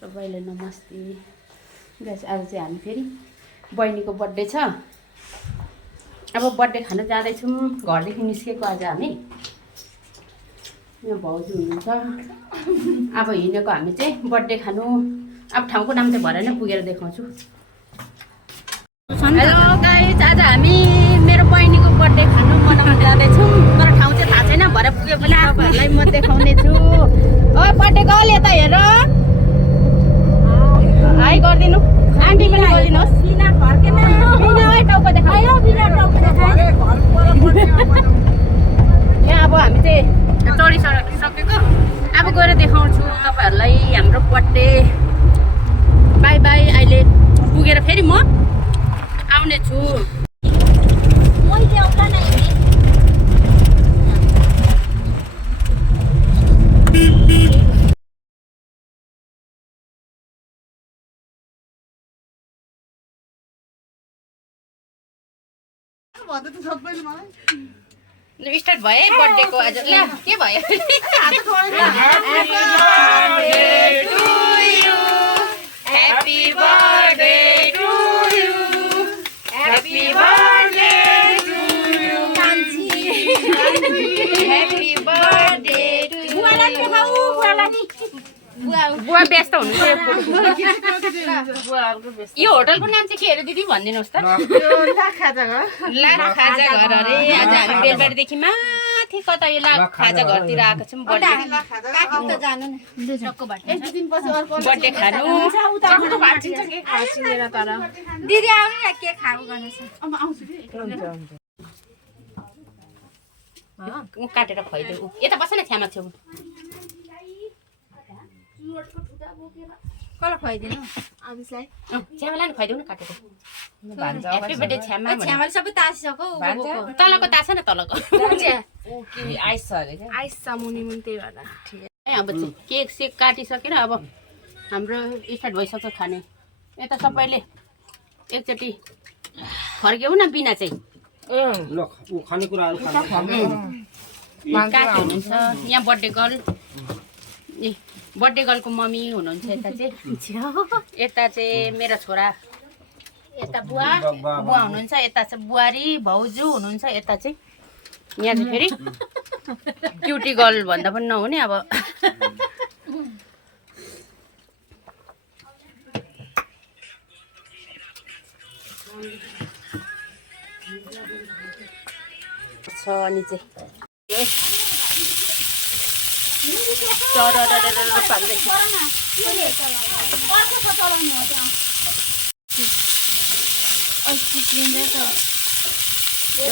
सबैलाई नमस्ते गाइस। आज चाहिँ हामी फेरि बहिनीको बर्थडे छ। अब बर्थडे खान जाँदैछौँ। घरदेखि निस्केको आज हामी। यहाँ भाउजू हुनुहुन्छ। अब हिँडेको हामी चाहिँ बर्थडे खानु। अब ठाउँको नाम चाहिँ भरे नै पुगेर देखाउँछु। हेलो गाइस, आज हामी मेरो बहिनीको बर्थडे खानु मनाउन जाँदैछौँ। तर ठाउँ चाहिँ थाहा छैन, भरे पुगे पनि तपाईँहरूलाई म देखाउने छु। ओ बर्थडे गर्ल यता हेर, हाई गरिदिनु। आन्टी पनि गरिदिनुहोस्। बिना फर्केन, बिना टाउको देखायो, बिना टाउको देखायो। यहाँ अब हामी चाहिँ चढिसकेको। अब गएर देखाउँछु तपाईँहरूलाई हाम्रो बर्थडे। By by. अहिले पुगेर फेरि म आउने छु। स्टार्ट भयो है बर्थडेको आज। के भयो? Happy birthday to you. Happy birthday to you. Happy birthday to you. बुवा व्यस्त हुनुहुन्छ। यो होटलको नाम चाहिँ के अरे दिदी भनिदिनुहोस् त। लाख खाजा घर अरे। आज हामी बेलबारीदेखि माथि कता यो लाख खाजा घरतिर आएको छौँ बर्थडे खानु। दिदी आउनु न, के खाऊ गर्नु काटेर खुवाइदेऊ। यता बस न, छ्यामा छेउ। कसलाई खुवाइदिनु? अभिषलाई छ्यामालाई नि खुवाइदेऊ न काटेर। ह्याप्पी बर्थडे छ्यामा। छ्यामाले सबै तासिसक्यो। तलको ताछ न, तलको आइस छ अरे, आइस छ मुनि मुनि, त्यही भएर है। अब चाहिँ केक सेक काटिसकेर अब हाम्रो स्टार्ट भइसक्यो खाने। यता सबैले एकचोटि फर्क्यौ न बिना चाहिँ। काकी हुनुहुन्छ यहाँ, बर्थडे गर्ल। ए बर्थडे गर्लको मम्मी हुनुहुन्छ यता चाहिँ। यता चाहिँ मेरो छोरा, यता बुवा हुनुहुन्छ, यता चाहिँ बुहारी भाउजू हुनुहुन्छ। यता चाहिँ यहाँ चाहिँ फेरि क्युटी गर्ल भन्दा पनि नहुने अब। छ अनि चाहिँ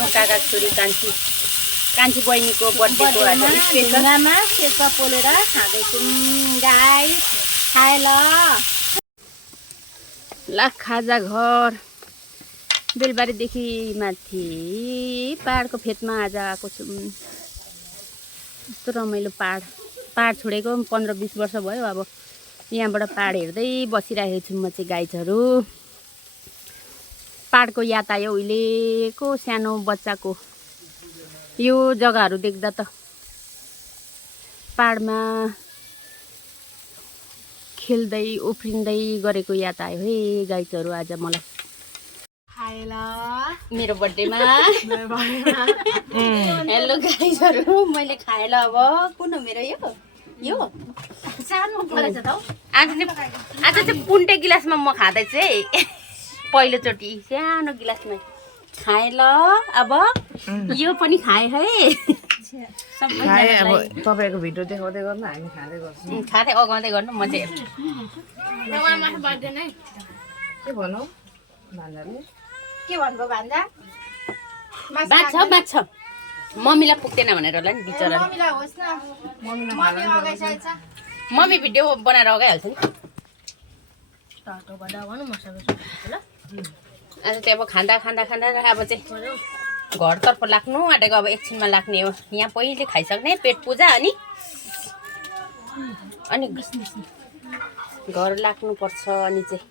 काका छोरी कान्छी बहिनीको बर्थडेको आज स्पेसल सेसा पोलेर खाँदैछौँ गाइस। खाए ल खाजा घर बेलबारीदेखि माथि पाहाडको फेदमा आज आएको छु। यस्तो रमाइलो पाहाड छोडेको 15-20 वर्ष भयो। अब यहाँबाट पाहाड हेर्दै बसिरहेको छु म चाहिँ गाइजहरू। पाहाडको याद आयो उहिलेको सानो बच्चाको। यो जग्गाहरू देख्दा त पाहाडमा खेल्दै उफ्रिँदै गरेको याद आयो है गाइजहरू आज मलाई। मेरो बर्थडेमा हेलो गाइजहरू, मैले खाएँ ल। अब कुन हो मेरो? यो सानो परेछ त हौ। आज चाहिँ पुन्टे गिलासमा म खाँदैछु है। पहिलोचोटि सानो गिलासमा खाएँ ल। अब यो पनि खाएँ है। अब तपाईँको भिडियो देखाउँदै गर्नु, हामी खाँदै गर्छौँ। खाँदै अगाउँदै गर्नु, म चाहिँ हेर्छु। के भनौँ भान्जाले? के भन्नु भान्जा? बाँच्छ मम्मीलाई पुग्दैन भनेर होला नि बिचरा। मम्मी भिडियो बनाएर अगाइहाल्छ नि। आज चाहिँ अब खाँदा अब चाहिँ घरतर्फ लाग्नु आँटेको। अब एकछिनमा लाग्ने हो। यहाँ पहिले खाइसक्ने पेट पूजा, अनि घर लाग्नुपर्छ। अनि चाहिँ